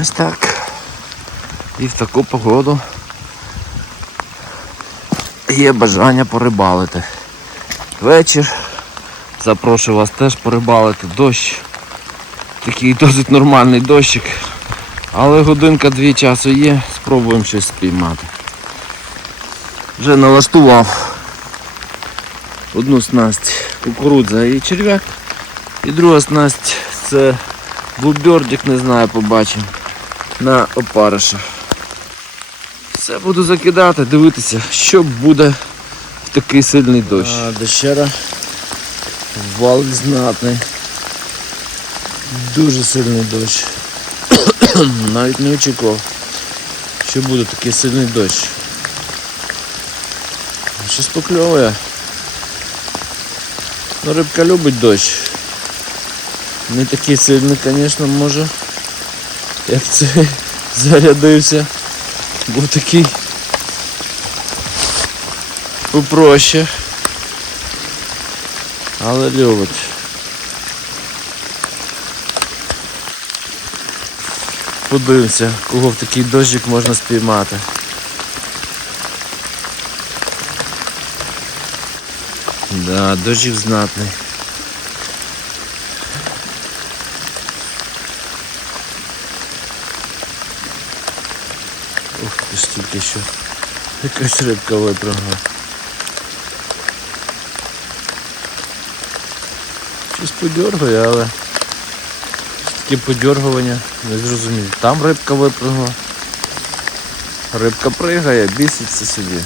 Ось так. І в таку погоду є бажання порибалити. Вечір. Запрошую вас теж порибалити. Дощ. Такий досить нормальний дощик. Але годинка-дві часу є, спробуємо щось спіймати. Вже налаштував одну снасть кукурудза і черв'як. І друга снасть це блубердик, не знаю, побачимо. На опариша. Все буду закидати, дивитися, що буде в такий сильний дощ. А, дощера вал знатний. Дуже сильний дощ. Навіть не очікував, що буде такий сильний дощ. Щось покльовує. Ну, рибка любить дощ. Не такий сильний, звісно, може. Як цей зарядився. Був такий попроще. Але любить. Подивимося, кого в такий дощик можна спіймати. Да, дощик знатний. Тільки що. Якась рибка випрыгнула. Щось подергує, але таке подергування, не зрозумів. Там рибка випрыгнула. Рибка пригає, біситься собі.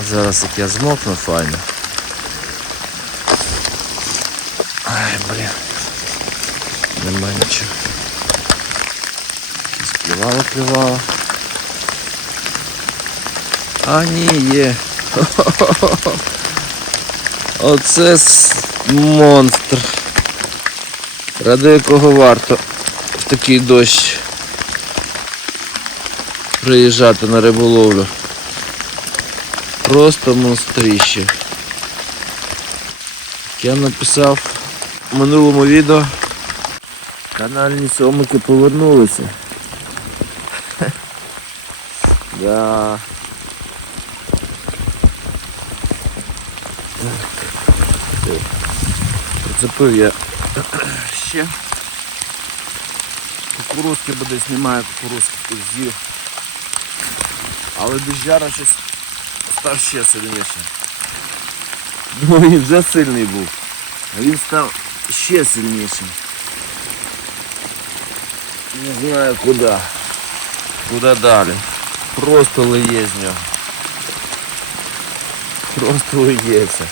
А Зараз як я змокну файно. Ай, блін. Нема нічого. Співало, плювало. А ні, є. Оце монстр. Ради якого варто в такий дощ приїжджати на риболовлю. Просто монстріще. Як я написав в минулому відео. Канальні сомики повернулися. Да. Так. Все. Я ще. Кукурузки, бо десь немає кукурузки, тут з'їв. Але дождяра щось став ще сильніше. Ну він вже сильний був. А він став ще сильнішим. Не знаю куди. Куди далі. Просто лиє. Просто лиється.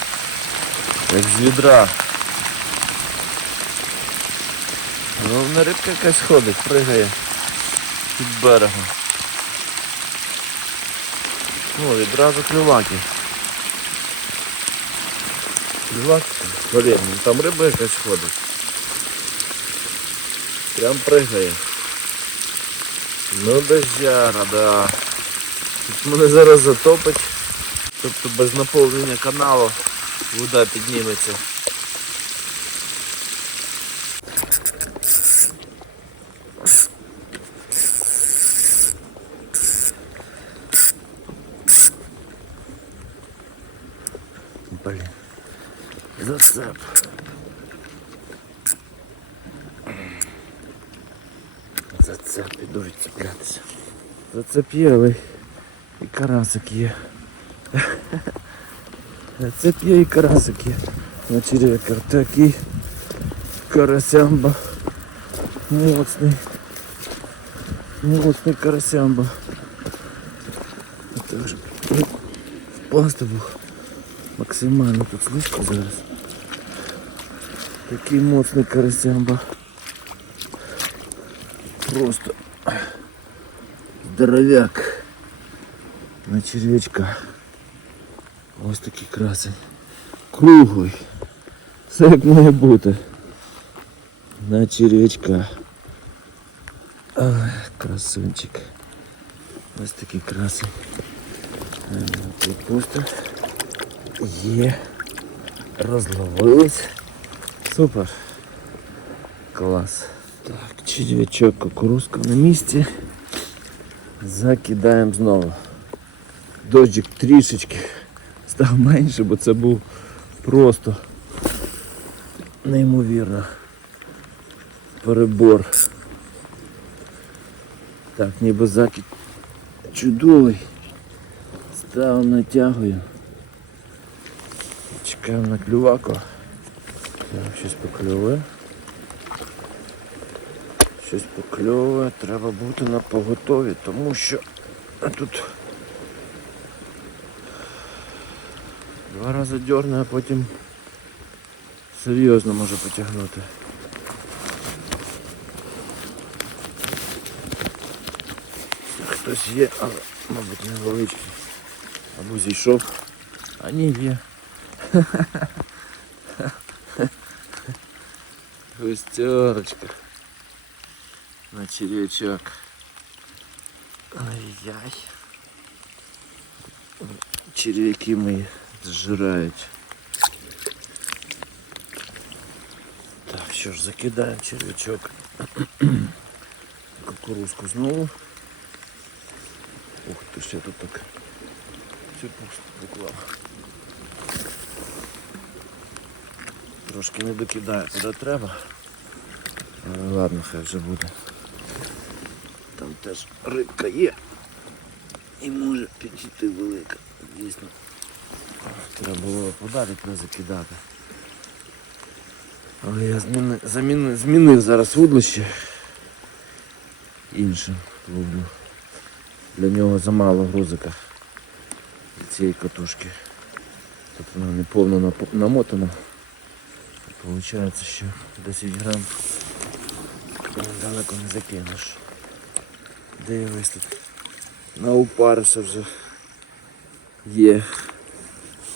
Як з відра. Головна рибка якась ходить, пригає під берегом. Ну, відразу клюваки. Клюваки? Блін, ну там риба якась ходить. Прям пригає. Ну дождяра, да. Тут мене зараз затопить. Тобто без наповнення каналу вода підніметься. Блін. Зацеп. Зацеп і дуже цеплятися. Зацеп є, але і карасик є. Зацеп є і карасик є. На черекер такий карасямба. Моцний. Моцний карасямба. Це ж впасти був. Максимально тут слизько зараз. Такий моцний карасямба. Просто здоровяк на червячка. Ось такий красень. Круглий. Все як має бути. На червячка. Ай, красунчик. Ось такий красень. Тут пусто. Є. Розловились. Супер. Клас. Так, червячок, кукурузка на місці. Закидаємо знову. Дощик трішечки став менше, бо це був просто неймовірно. Перебор. Так, ніби закид чудовий. Став натягую. Чекаємо на клюваку. Так, щось покльовує. Щось покльовує, треба бути на поготові, тому що тут два рази дьорне, а потім серйозно може потягнути. Хтось є, але, мабуть, невеличкий. Або зійшов. А ні, є. Густерочка. На червячок. Ай-яй. Червяки мої зжирають. Так, що ж, закидаємо червячок. Кукурузку знову. Ух ти, ще тут так. Всю поклав. Трошки не докидаю, куди треба. Ладно, хай вже буде. Там теж рибка є. І може підійти велика. Дійсно. Треба було подалі не закидати. Але я зміни, заміни, змінив зараз вудлище. Іншим ловлю. Для нього замало грузика для цієї катушки. Тут вона не повно намотана. Получається, що 10 грам далеко не закинеш. Дивись тут. На упариша вже є.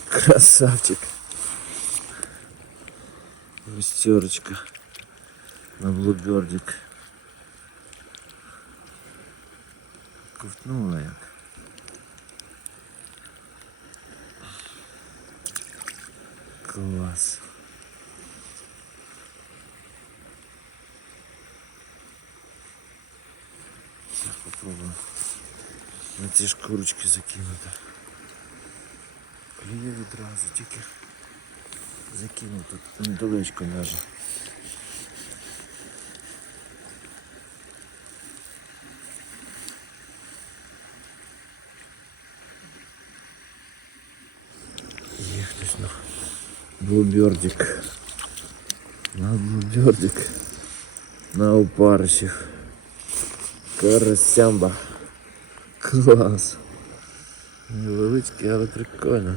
Красавчик. Вестерочка. На блубердик. Ковтнула як. Клас. Зараз на ці шкурочки закинути. Клює відразу, тільки закинув тут недалечко ляже. Є хтось на блубердик. На блубердик. На опарищах. Карасямба. Клас. Невеличкий, але прикольно.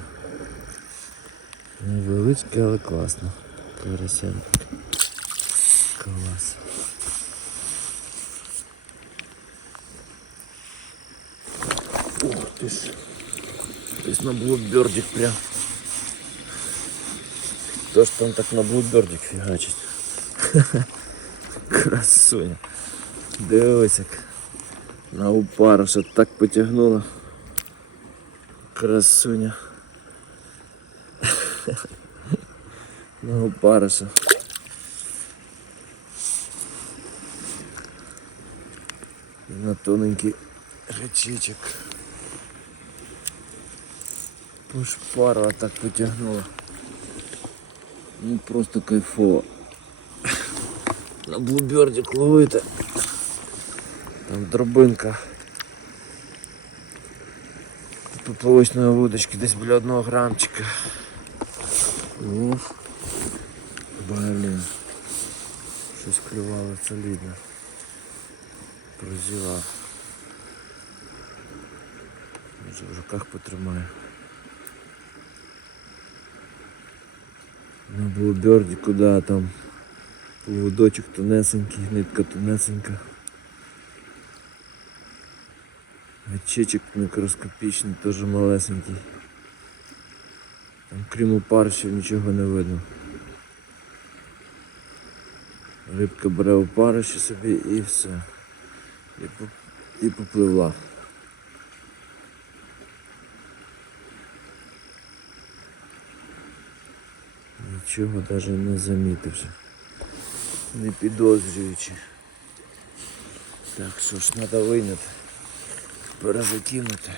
Невеличкий, але класно. Карасямба. Клас. Ух ти ж. Десь на блубердик прям. Хто ж там так на блубердик фігачить? Красуня. Дивись як. На упариша так потягнула. Красуня. На упариша. На тоненький речичок. Пошпарила так потягнула. Ну просто кайфово. На блубердик ловити. Там дробинка. Поплавочної вудочки десь біля одного грамчика. О, блін. Щось клювало солідно. Прозівав. Може в руках потримаю. На блуберді куди там поводочок тонесенький, нитка тонесенька. Гачечок мікроскопічний, теж малесенький. Там крім опарищів нічого не видно. Рибка бере опарище собі і все. І, попливла. Нічого навіть не замітивши. Не підозрюючи. Так, що ж, треба вийняти. Перезакинути.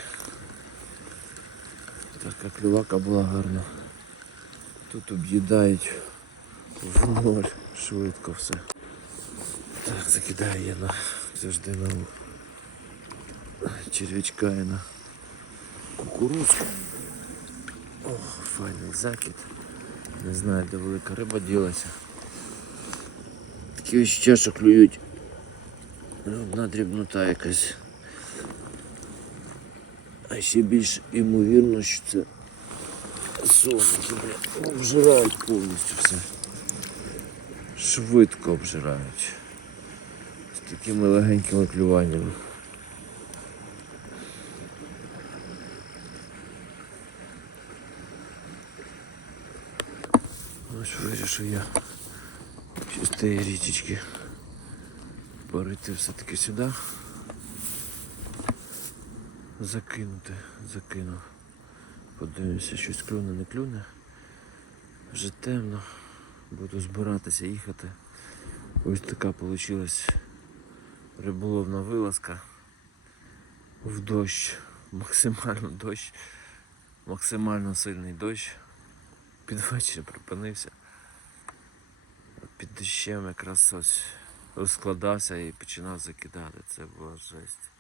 Така клювака була гарна. Тут об'їдають в ноль швидко все. Так, закидаю я на завжди на червячка і на кукурузку. Ох, файний закид. Не знаю, де велика риба ділася. Такі ось що клюють. Ну, Одна дрібнота якась. А ще більш ймовірно, що це соники, бля, обжирають повністю все. Швидко обжирають. З такими легенькими клюваннями. Ось вирішив я з тієї річечки перейти все-таки сюди. Закинути, закинув. Подивимося, щось клюне, не клюне. Вже темно. Буду збиратися їхати. Ось така вийшла риболовна вилазка в дощ. Максимально дощ. Максимально сильний дощ. Під вечір припинився. Під дощем якраз ось розкладався і починав закидати. Це була жесть.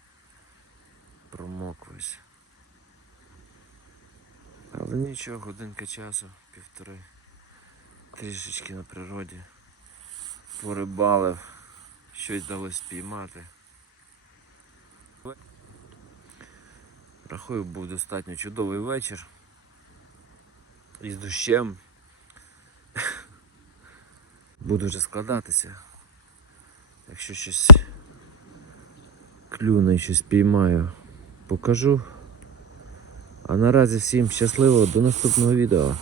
Промок весь. Але нічого, годинка часу, півтори. Трішечки на природі. Порибалив, щось вдалося спіймати. Рахую, був достатньо чудовий вечір. Із дощем. Буду вже складатися. Якщо щось клюне і щось піймаю, покажу. А наразі всім щасливо, до наступного відео.